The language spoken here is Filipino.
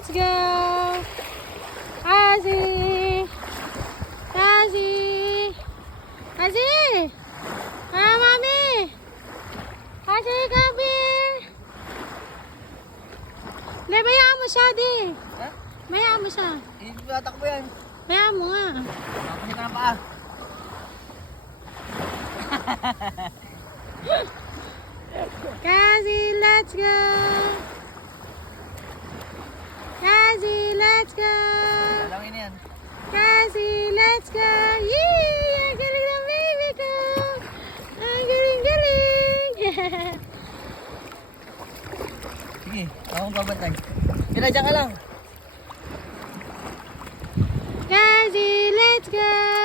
let's go! Kazi! Kazi! Kazi! Ah, mami! Kazi, Kabir! Hindi, bayaan mo siya, di. Ha? Bayaan mo siya. Tatakbo yan. Bayaan mo nga. Kapag ka ng paa. Kazi, let's go! Kazi, let's go! Dalawin na yan. Kazi, let's go! Yee! Ang galing ng baby ko! Ang galing-galing! Sige, akong babantay. Kira, dyan ka lang. Kazi, let's go!